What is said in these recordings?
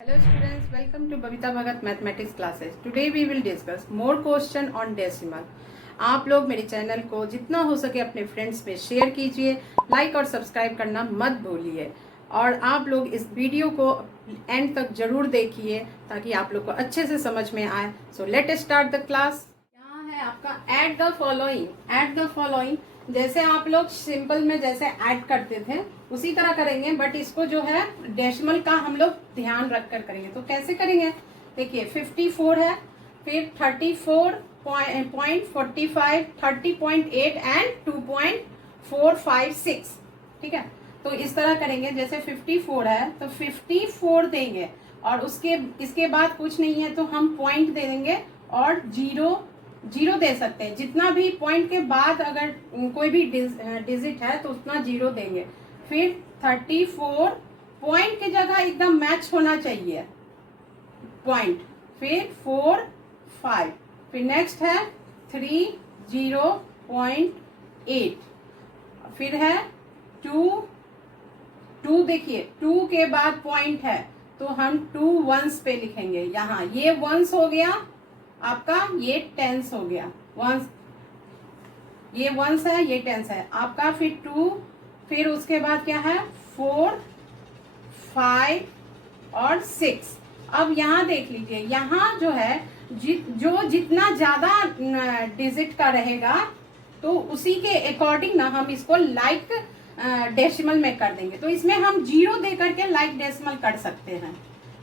Hello students, welcome to Babita Bhagat Mathematics classes. Today we will discuss more question on decimal. आप लोग मेरे channel को जितना हो सके अपने फ्रेंड्स में शेयर कीजिए, लाइक और सब्सक्राइब करना मत भूलिए और आप लोग इस वीडियो को एंड तक जरूर देखिए ताकि आप लोग को अच्छे से समझ में आए. So let start the class. यहाँ है आपका add the following. Add the following जैसे आप लोग सिंपल में जैसे ऐड करते थे उसी तरह करेंगे, बट इसको जो है डेसिमल का हम लोग ध्यान रख कर करेंगे. तो कैसे करेंगे? देखिए 54 है, फिर 34.45, 30.8 एंड 2.456. ठीक है, तो इस तरह करेंगे. जैसे 54 है तो 54 देंगे और इसके बाद कुछ नहीं है तो हम पॉइंट दे देंगे और जीरो दे सकते हैं. जितना भी पॉइंट के बाद अगर कोई भी डिजिट है तो उतना जीरो देंगे. फिर 34 पॉइंट की जगह एकदम मैच होना चाहिए पॉइंट. फिर 4 5, फिर नेक्स्ट है 30.8, फिर है 2 देखिए 2 के बाद पॉइंट है तो हम 2 वंस पे लिखेंगे. यहाँ ये वंस हो गया आपका, ये टेंस हो गया. वंस ये वंस है, ये टेंस है आपका. फिर 2, फिर उसके बाद क्या है 4 5 और 6. अब यहाँ देख लीजिए, यहाँ जो है जो जितना ज्यादा डिजिट का रहेगा तो उसी के अकॉर्डिंग ना हम इसको लाइक डेसिमल में कर देंगे. तो इसमें हम जीरो दे करके लाइक डेसिमल कर सकते हैं.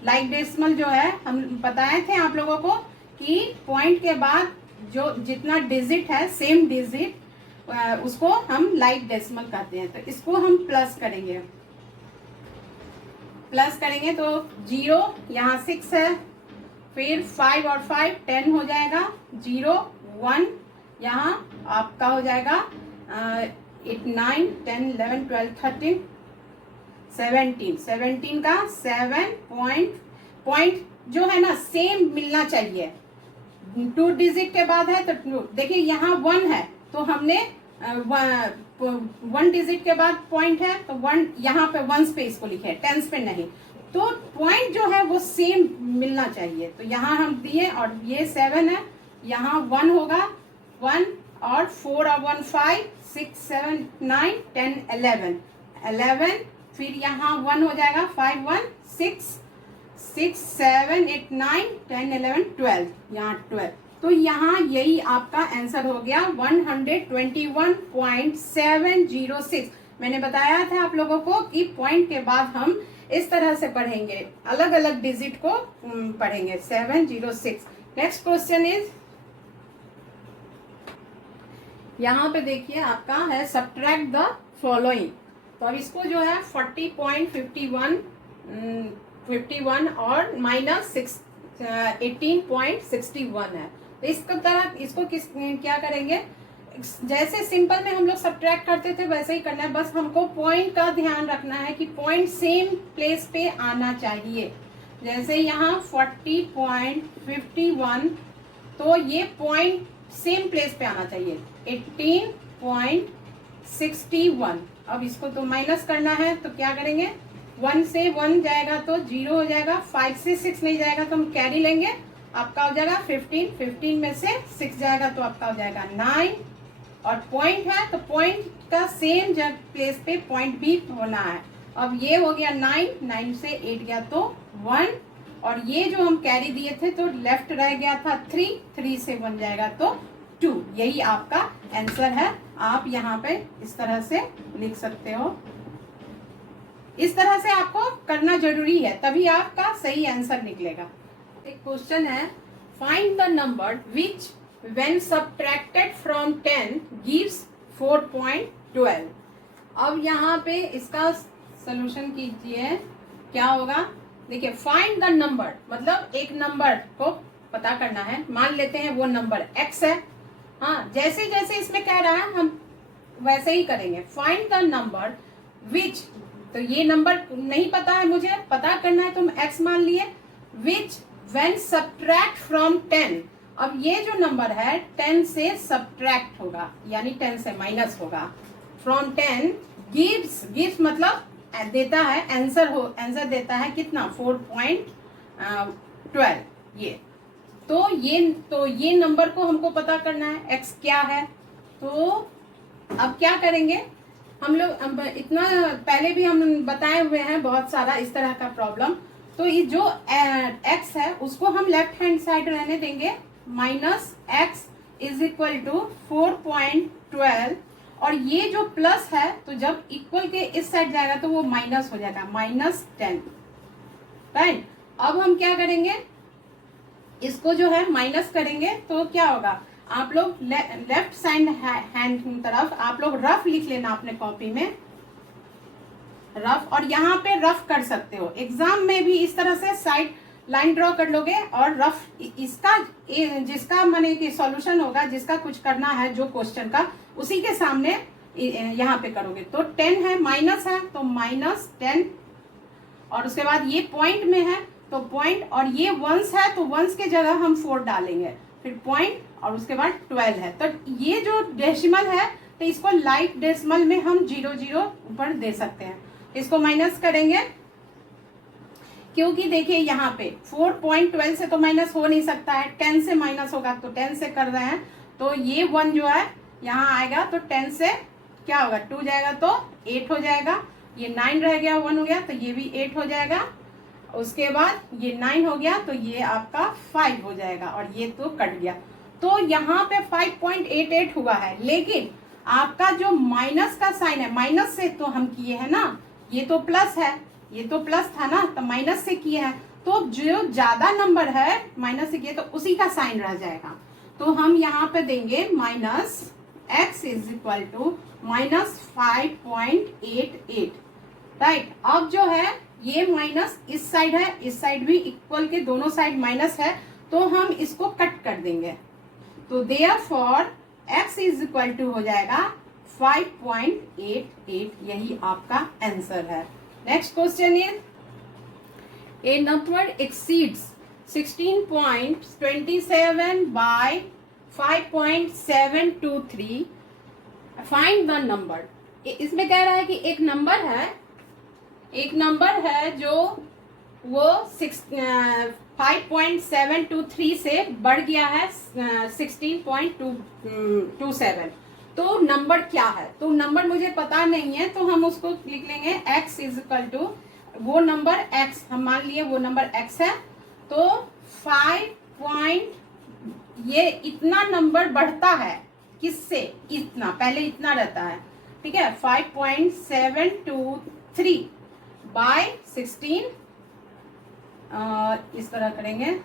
लाइक डेसिमल जो है हम बताए थे आप लोगों को कि पॉइंट के बाद जो जितना डिजिट है सेम डिजिट उसको हम लाइक डेसिमल कहते हैं. तो इसको हम प्लस करेंगे. तो 0 यहाँ 6 है, फिर 5 और 5 10 हो जाएगा. 0 1 यहाँ आपका हो जाएगा 8 9 10 11 12 13 17 का 7 पॉइंट जो है ना सेम मिलना चाहिए. 2 डिजिट के बाद है तो 2. देखिए यहाँ 1 है तो हमने 1 डिजिट के बाद पॉइंट है तो 1 यहाँ पे वंस पे इसको लिखे, टेंस पे नहीं. तो पॉइंट जो है वो सेम मिलना चाहिए. तो यहाँ हम दिए और ये 7 है, यहाँ 1 होगा 1 और 4 और 1 5 6 7 9 10 11. फिर यहाँ 1 हो जाएगा 5 1 6 7 8 9 10 11 12, यहाँ 12. तो यहाँ यही आपका आंसर हो गया 121.706. मैंने बताया था आप लोगों को कि पॉइंट के बाद हम इस तरह से पढ़ेंगे, अलग अलग डिजिट को पढ़ेंगे. 706. नेक्स्ट क्वेश्चन इज, यहाँ पे देखिए आपका है सब्ट्रैक्ट द फॉलोइंग. तो अब इसको जो है 40.51 और माइनस 18.61 है. तो इसको क्या करेंगे? जैसे सिंपल में हम लोग सब्ट्रैक्ट करते थे वैसे ही करना है. बस हमको पॉइंट का ध्यान रखना है कि पॉइंट सेम प्लेस पे आना चाहिए. जैसे यहाँ 40.51 तो ये पॉइंट सेम प्लेस पे आना चाहिए. 18.61. अब इसको तो माइनस करना है तो क्या करेंगे? 1 से 1 जाएगा तो 0 हो जाएगा. 5 से 6 नहीं जाएगा तो हम कैरी लेंगे, आपका हो जाएगा 15 में से 6 जाएगा तो आपका हो जाएगा 9. और पॉइंट है तो पॉइंट का सेम जगह प्लेस पे पॉइंट भी होना है. अब ये हो गया 9 से 8 गया तो 1 और ये जो हम कैरी दिए थे तो लेफ्ट रह गया था 3 से 1 जाएगा तो 2. यही आपका आंसर है. आप यहाँ पे इस तरह से लिख सकते हो. इस तरह से आपको करना जरूरी है तभी आपका सही आंसर निकलेगा. एक क्वेश्चन है, find the number which when subtracted from 10 gives 4.12. अब यहाँ पे इसका सॉल्यूशन कीजिए. क्या होगा? देखिए फाइंड द नंबर मतलब एक नंबर को पता करना है. मान लेते हैं वो नंबर x है. हाँ, जैसे जैसे इसमें कह रहा है हम वैसे ही करेंगे. फाइंड द नंबर विच, तो ये नंबर नहीं पता है मुझे, पता करना है तो हम x मान लिए. विच व्हेन सब्ट्रैक्ट फ्रॉम 10. अब ये जो नंबर है 10 से सब्ट्रैक्ट होगा यानी 10 से माइनस होगा. फ्रॉम 10 गिव्स मतलब देता है आंसर देता है कितना? 4.12. 12 ये। तो ये नंबर को हमको पता करना है x क्या है। तो अब क्या करेंगे हम लोग, इतना पहले भी हम बताए हुए हैं बहुत सारा इस तरह का प्रॉब्लम। तो ये जो x है उसको हम लेफ्ट हैंड साइड रहने देंगे, minus x is equal to 4.12, और ये जो प्लस है तो जब इक्वल के इस साइड जाएगा तो वो माइनस हो जाएगा, -10, राइट। अब हम क्या करेंगे, इसको जो है माइनस करेंगे तो क्या होगा, आप लोग लेफ्ट साइड हैंड तरफ आप लोग रफ लिख लेना अपने कॉपी में, रफ, और यहाँ पे रफ कर सकते हो। एग्जाम में भी इस तरह से साइड लाइन ड्रॉ कर लोगे और रफ इसका जिसका माने कि सॉल्यूशन होगा, जिसका कुछ करना है जो क्वेश्चन का, उसी के सामने यहाँ पे करोगे। तो 10 है, माइनस है तो -10, और उसके बाद ये पॉइंट में है तो पॉइंट, और ये वंस है तो वंस के जगह हम 4 डालेंगे, फिर पॉइंट, और उसके बाद 12 है। तो ये जो डेसिमल है तो इसको लाइक डेसिमल में हम 0 ऊपर दे सकते हैं। इसको माइनस करेंगे क्योंकि देखिए यहाँ पे 4.12 से तो माइनस हो नहीं सकता है, 10 से माइनस होगा, तो 10 से कर रहे हैं। तो ये 1 जो है यहाँ आएगा तो 10 से क्या होगा, 2 जाएगा तो 8 हो जाएगा, ये 9 रह गया, 1 हो गया तो ये भी 8 हो जाएगा, उसके बाद ये 9 हो गया तो ये आपका 5 हो जाएगा, और ये तो कट गया। तो यहाँ पे 5.88 हुआ है, लेकिन आपका जो माइनस का साइन है, माइनस से तो हम किए हैं ना, ये तो प्लस है, ये तो प्लस था ना, तो माइनस से किए हैं, तो जो ज्यादा नंबर है माइनस से किए तो उसी का साइन रह जाएगा। तो हम यहाँ पे देंगे minus x is equal to -5.88, right. अब जो है ये माइनस इस साइड है, इस साइड भी इक्वल के दोनों साइड माइनस है, तो हम इसको कट कर देंगे। तो therefore x is equal to हो जाएगा 5.88, यही आपका आंसर है। Next question is, a number exceeds 16.27 by 5.723, find the number. इसमें कह रहा है कि एक नंबर है जो वो 5.723 से बढ़ गया है 16.27, तो नंबर क्या है। तो नंबर मुझे पता नहीं है, तो हम उसको लिख लेंगे x इज इक्वल टू वो नंबर x, हम मान लिए वो नंबर x है, तो 5 ये इतना नंबर बढ़ता है किससे, इतना, पहले इतना रहता है, ठीक है, 5.723 बाय 16, इस तरह करेंगे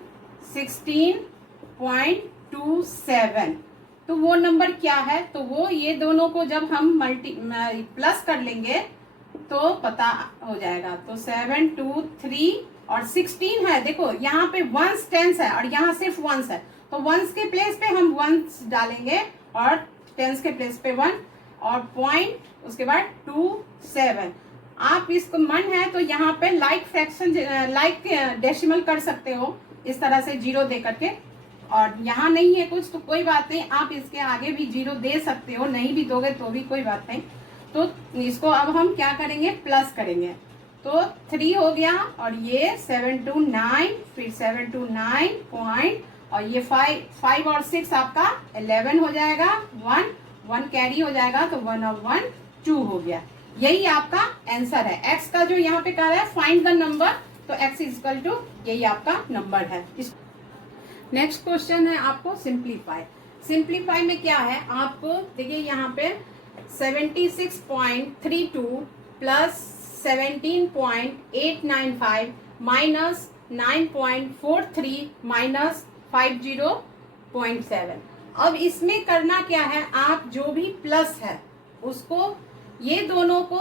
16.27, तो वो नंबर क्या है, तो वो ये दोनों को जब हम प्लस कर लेंगे तो पता हो जाएगा। तो 723 और 16 है, देखो यहाँ पे वंस टेंस है और यहाँ सिर्फ वंस है, तो वंस के प्लेस पे हम वंस डालेंगे और टेंस के प्लेस पे 1 और पॉइंट, उसके बाद 27। आप इसको मन है तो यहाँ पे लाइक फ्रैक्शन, लाइक डेसिमल कर सकते हो इस तरह से 0 दे करके, और यहाँ नहीं है कुछ तो कोई बात नहीं, आप इसके आगे भी 0 दे सकते हो, नहीं भी दोगे तो भी कोई बात नहीं। तो इसको अब हम क्या करेंगे, प्लस करेंगे, तो 3 हो गया, और ये 729, फिर 729 पॉइंट, और ये 5 और 6 आपका 11 हो जाएगा, 1 कैरी हो जाएगा, तो 1 और 1 2 हो गया। यही आपका आंसर है। x का जो यहाँ पे कह रहा है फाइंड द नंबर, तो x इज इक्वल टू यही आपका नंबर है। नेक्स्ट क्वेश्चन है आपको सिंप्लीफाई में क्या है, आपको देखिए यहाँ पे 76.32 प्लस 17.895 माइनस 9.43 माइनस 50.7। अब इसमें करना क्या है, आप जो भी प्लस है उसको, ये दोनों को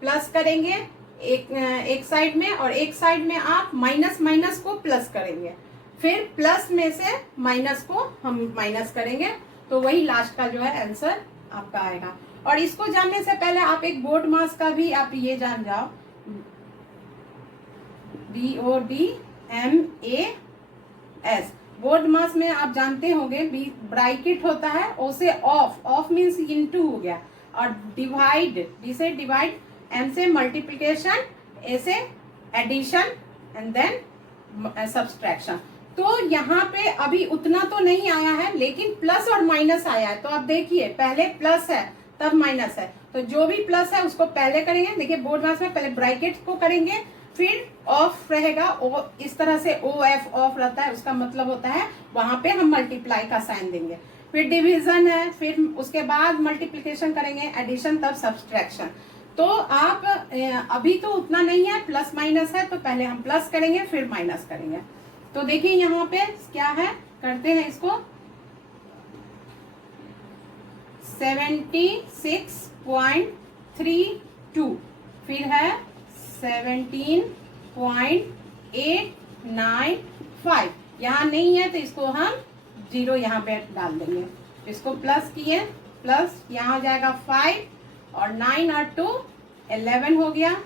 प्लस करेंगे एक साइड में, और एक साइड में आप माइनस को प्लस करेंगे, फिर प्लस में से माइनस को हम माइनस करेंगे, तो वही लास्ट का जो है आंसर आपका आएगा। और इसको जानने से पहले आप एक बोर्ड मास का भी आप ये जान जाओ, BODMAS, बोर्ड मास में आप जानते होंगे ब्रैकेट होता है, ओ से ऑफ मीन्स इनटू हो गया, और डिवाइड, डी से डिवाइड, एम से मल्टीप्लिकेशन, ए से एडिशन, एंड देन सब्सट्रैक्शन। तो यहाँ पे अभी उतना तो नहीं आया है, लेकिन प्लस और माइनस आया है। तो आप देखिए पहले प्लस है तब माइनस है, तो जो भी प्लस है उसको पहले करेंगे। देखिए बोर्ड मास में पहले ब्रैकेट को करेंगे, फिर ऑफ रहेगा, इस तरह से ओ एफ ऑफ रहता है, उसका मतलब होता है वहां पे हम मल्टीप्लाई का साइन देंगे। फिर डिवीजन है, फिर उसके बाद मल्टीप्लिकेशन करेंगे, एडिशन, तब सब्सट्रैक्शन। तो आप अभी तो उतना नहीं है, प्लस माइनस है, तो पहले हम प्लस करेंगे फिर माइनस करेंगे। तो देखिए यहाँ पे क्या है, करते हैं इसको। 76.32, फिर है 17.895। यहाँ नहीं है तो इसको हम 0 यहाँ पे डाल देंगे। इसको प्लस किए, प्लस यहाँ हो जाएगा 5 और 9 और 2 11 हो गया।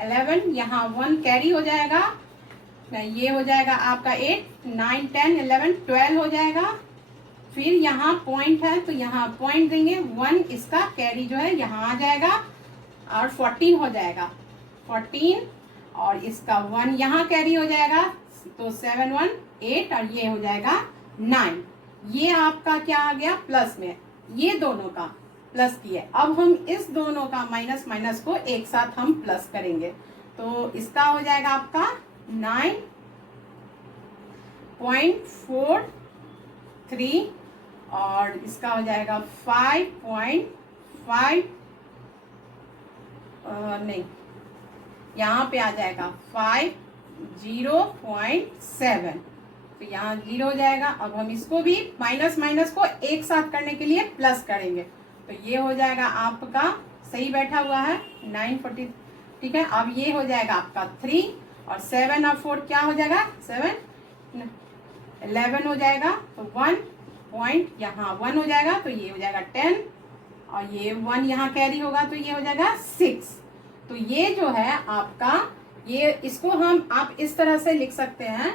11 यहाँ 1 कैरी हो जाएगा, ये हो जाएगा आपका 8 9 10 11 12 हो जाएगा। फिर यहाँ पॉइंट है तो यहाँ पॉइंट देंगे, 1 इसका कैरी जो है यहाँ आ जाएगा और 14 हो जाएगा, 14 और इसका 1 यहाँ कैरी हो जाएगा, तो 7 1 8 और ये हो जाएगा 9। ये आपका क्या आ गया प्लस में, ये दोनों का प्लस किए। अब हम इस दोनों का माइनस माइनस को एक साथ हम प्लस करेंगे, तो इसका हो जाएगा आपका 9.43 और इसका हो जाएगा 5.5 नहीं, यहाँ पे आ जाएगा 5.07, तो यहाँ 0 हो जाएगा। अब हम इसको भी माइनस माइनस को एक साथ करने के लिए प्लस करेंगे, तो ये हो जाएगा आपका, सही बैठा हुआ है 940, ठीक है। अब ये हो जाएगा आपका 3 और 7 और 4 क्या हो जाएगा, 7 11 हो जाएगा, तो 1 पॉइंट यहाँ 1 हो जाएगा, तो ये हो जाएगा 10 और ये 1 यहाँ कैरी होगा, तो ये हो जाएगा 6। तो ये जो है आपका, ये इसको हम आप इस तरह से लिख सकते हैं,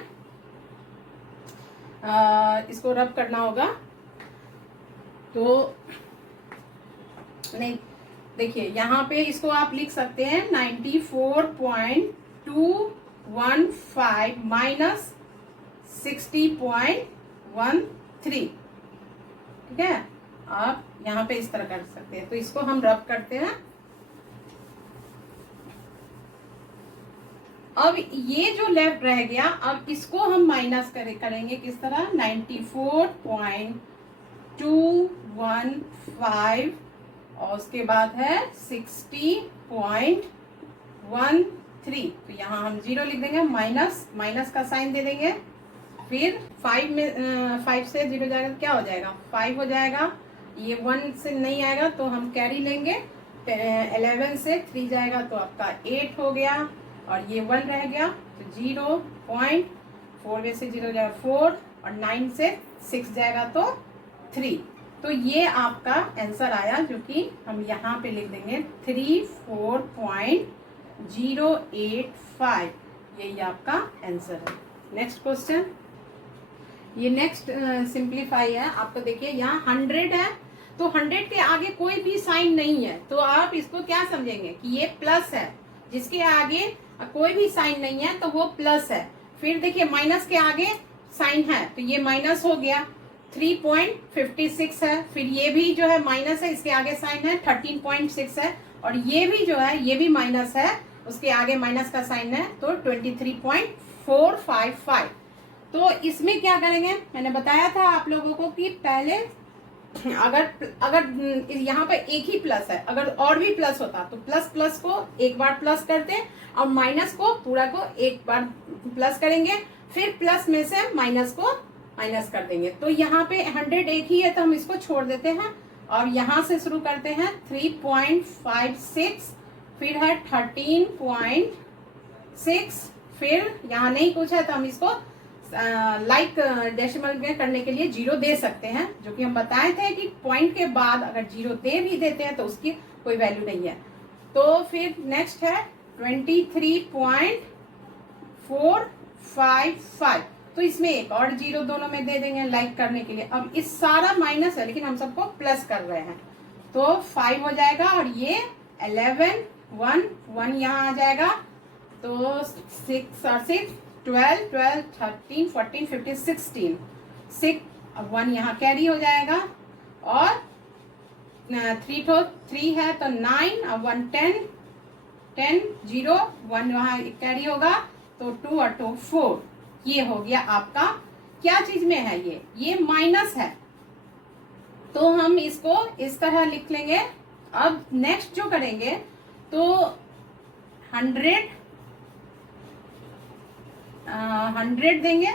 इसको रब करना होगा तो नहीं, देखिए यहाँ पे इसको आप लिख सकते हैं 94.215 माइनस 60.13, ठीक है। आप यहाँ पे इस तरह कर सकते हैं, तो इसको हम रब करते हैं। अब ये जो लेफ्ट रह गया, अब इसको हम माइनस करेंगे किस तरह, 94.215 और उसके बाद है 60.13, तो यहाँ हम 0 लिख देंगे, माइनस माइनस का साइन दे देंगे। फिर 5 में 5 से 0 जाएगा तो क्या हो जाएगा, 5 हो जाएगा। ये 1 से नहीं आएगा तो हम कैरी लेंगे, 11 से 3 जाएगा तो आपका 8 हो गया और ये 1 रह गया, तो 0.4 में से 0 जाएगा 4 और 9 से 6 जाएगा तो 3। तो ये आपका आंसर आया, जो कि हम यहाँ पे लिख देंगे 34.085, यही आपका आंसर है। नेक्स्ट क्वेश्चन, ये नेक्स्ट सिंप्लीफाई है। आपको देखिए यहाँ 100 है, तो 100 के आगे कोई भी साइन नहीं है, तो आप इसको क्या समझेंगे कि ये प्लस है, जिसके आगे कोई भी साइन नहीं है तो वो प्लस है। फिर देखिए माइनस के आगे साइन है तो ये माइनस हो गया, 3.56 है। फिर ये भी जो है माइनस है, इसके आगे साइन है 13.6 है, और ये भी जो है ये भी माइनस है, उसके आगे माइनस का साइन है तो 23.455। तो इसमें क्या करेंगे, मैंने बताया था आप लोगों को कि पहले अगर यहाँ पर एक ही प्लस है, अगर और भी प्लस होता तो प्लस प्लस को एक बार प्लस करते और माइनस को पूरा को एक बार प्लस करेंगे, फिर प्लस में से माइनस को माइनस कर देंगे। तो यहाँ पे 100 एक ही है तो हम इसको छोड़ देते हैं और यहाँ से शुरू करते हैं 3.56, फिर है 13.6, फिर यहाँ नहीं कुछ है तो हम इसको लाइक डेसिमल में करने के लिए 0 दे सकते हैं, जो कि हम बताए थे कि पॉइंट के बाद अगर 0 दे भी देते हैं तो उसकी कोई वैल्यू नहीं है। तो फिर नेक्स्ट है 23.455, तो इसमें एक और 0 दोनों में दे देंगे लाइक करने के लिए। अब इस सारा माइनस है लेकिन हम सबको प्लस कर रहे हैं, तो 5 हो जाएगा और ये 11 1 1 यहाँ आ जाएगा, तो 6 और 6 12, 12, 13, 14, 15, 16, 6, अब 1 यहाँ कैरी हो जाएगा और 3 तो 3 है तो 9, अब 1 10, 10 0, 1 वहाँ कैरी होगा तो 2 और 2 4। ये हो गया आपका क्या चीज में है, ये माइनस है, तो हम इसको इस तरह लिख लेंगे। अब नेक्स्ट जो करेंगे तो 100 देंगे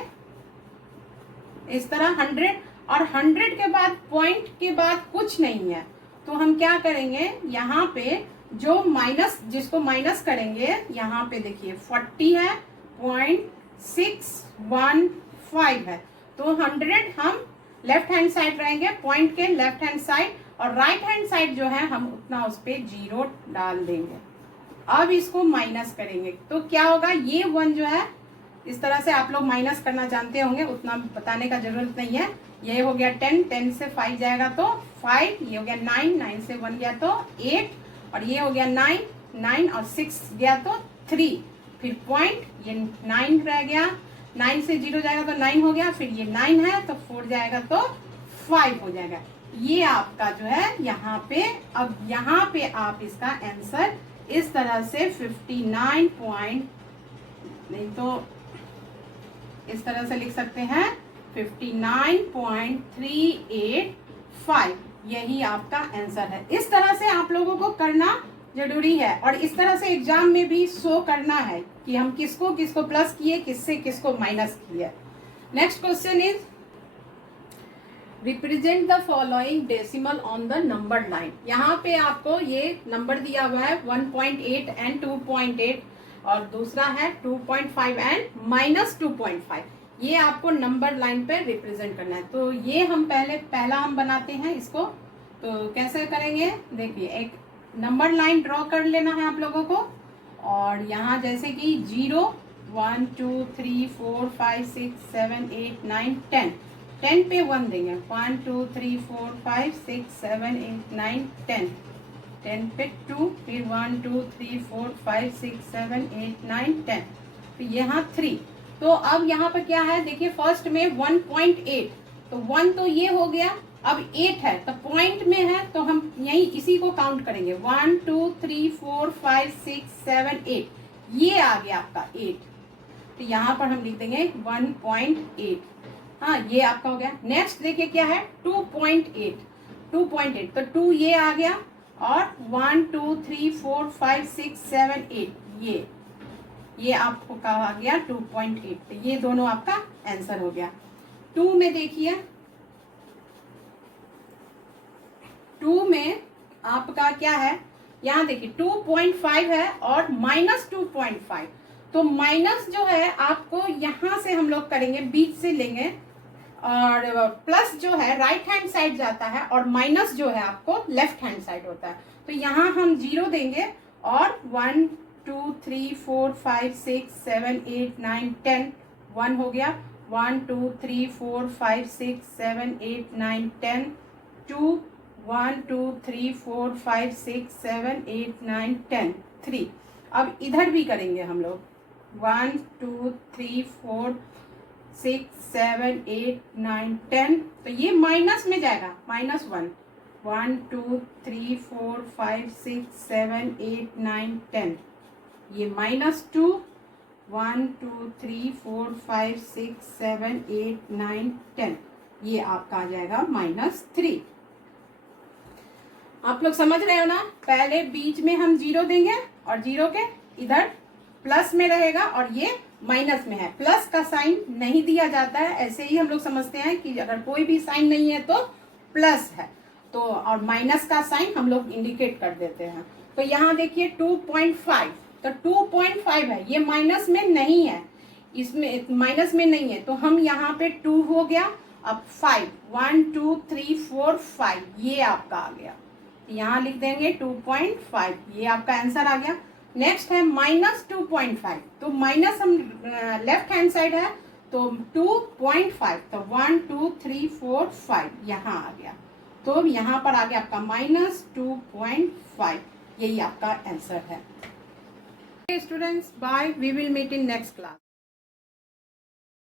इस तरह 100, और 100 के बाद पॉइंट के बाद कुछ नहीं है, तो हम क्या करेंगे यहाँ पे जो माइनस, जिसको माइनस करेंगे यहाँ पे देखिए 40 है, 0.615 है, तो 100 हम लेफ्ट हैंड साइड रहेंगे, पॉइंट के लेफ्ट हैंड साइड, और राइट हैंड साइड जो है हम उतना उस पे 0 डाल देंगे। अब इसको माइनस करेंगे तो क्या होगा, ये 1 जो है इस तरह से आप लोग माइनस करना जानते होंगे, उतना बताने का जरूरत नहीं है। ये हो गया 10, 10 से 5 जाएगा तो 5, ये हो गया 9, 9 से 1 गया तो 8, और ये हो गया 9, 9 और 6 गया तो 3, फिर पॉइंट ये 9 रह गया, 9 से 0 जाएगा तो 9 हो गया, फिर ये 9 है तो 4 जाएगा तो 5 हो जाएगा। ये आपका जो है यहाँ पे, अब यहाँ पे आप इसका आंसर इस तरह से 59 पॉइंट, नहीं तो इस तरह से लिख सकते हैं 59.385, यही आपका आंसर है। इस तरह से आप लोगों को करना जरूरी है, और इस तरह से एग्जाम में भी शो करना है कि हम किसको किसको प्लस किए, किससे किसको माइनस किए। Next question is represent the following decimal on the number line. यहाँ पे आपको ये नंबर दिया हुआ है 1.8 एंड 2.8, और दूसरा है 2.5 एंड -2.5। ये आपको नंबर लाइन पे रिप्रेजेंट करना है, तो ये हम पहला हम बनाते हैं इसको। तो कैसे करेंगे, देखिए एक नंबर लाइन ड्रॉ कर लेना है आप लोगों को, और यहाँ जैसे कि 0, 1 2 3 4 5 6 7 8 9 10, 10 पे 1 देंगे, 1 2 3 4 5 6 7 8 9 10, 10 पे 2, फिर 1 2 3 4 5 6 7 8 9 10, फिर यहाँ 3। तो अब यहाँ पर क्या है, देखिए फर्स्ट में 1.8, तो 1 तो ये हो गया, अब 8 है तो पॉइंट में है, तो हम यही इसी को काउंट करेंगे, 1 2 3 4 5 6 7 8, ये आ गया आपका 8, तो यहाँ पर हम लिख देंगे 1.8। हाँ, ये आपका हो गया। नेक्स्ट देखिए क्या है 2.8, 2.8 तो 2 ये आ गया, और 1 2 3 4 5 6 7 8, ये आपको का आ गया 2.8, तो ये दोनों आपका आंसर हो गया। 2 में देखिए, 2 में आपका क्या है, यहाँ देखिए 2.5 है और -2.5, तो माइनस जो है आपको यहाँ से हम लोग करेंगे, बीच से लेंगे, और प्लस जो है राइट हैंड साइड जाता है, और माइनस जो है आपको लेफ्ट हैंड साइड होता है, तो यहाँ हम 0 देंगे, और 1 2 3 4 5 6 7 8 9 10, 1 हो गया, 1 2 3 4 5 6 7 8 9 10, 2 1 2 3 4 5 6 7 8 9 10, 3। अब इधर भी करेंगे हम लोग, 1 2 3 4 6 7 8 9 10, तो ये माइनस में जाएगा, -1, 1 2 3 4 5 6 7 8 9 10, ये -2, 1 2 3 4 5 6 7 8 9 10, ये आपका आ जाएगा -3। आप लोग समझ रहे हो ना, पहले बीच में हम 0 देंगे, और 0 के इधर प्लस में रहेगा, और ये माइनस में है, प्लस का साइन नहीं दिया जाता है, ऐसे ही हम लोग समझते हैं कि अगर कोई भी साइन नहीं है तो प्लस है, तो और माइनस का साइन हम लोग इंडिकेट कर देते हैं। तो यहाँ देखिए 2.5, तो 2.5 है, ये माइनस में नहीं है, इसमें माइनस में नहीं है, तो हम यहाँ पे 2 हो गया, अब 5, 1 2 3 4 5, ये आपका आ गया, यहाँ लिख देंगे 2.5, ये आपका आंसर आ गया। नेक्स्ट है -2.5, तो माइनस हम लेफ्ट हैंड साइड है, तो 2.5, तो 1 2 3 4 5 यहाँ आ गया, तो यहाँ पर आ गया आपका -2.5, यही आपका आंसर है। Students, bye, we will meet in next class.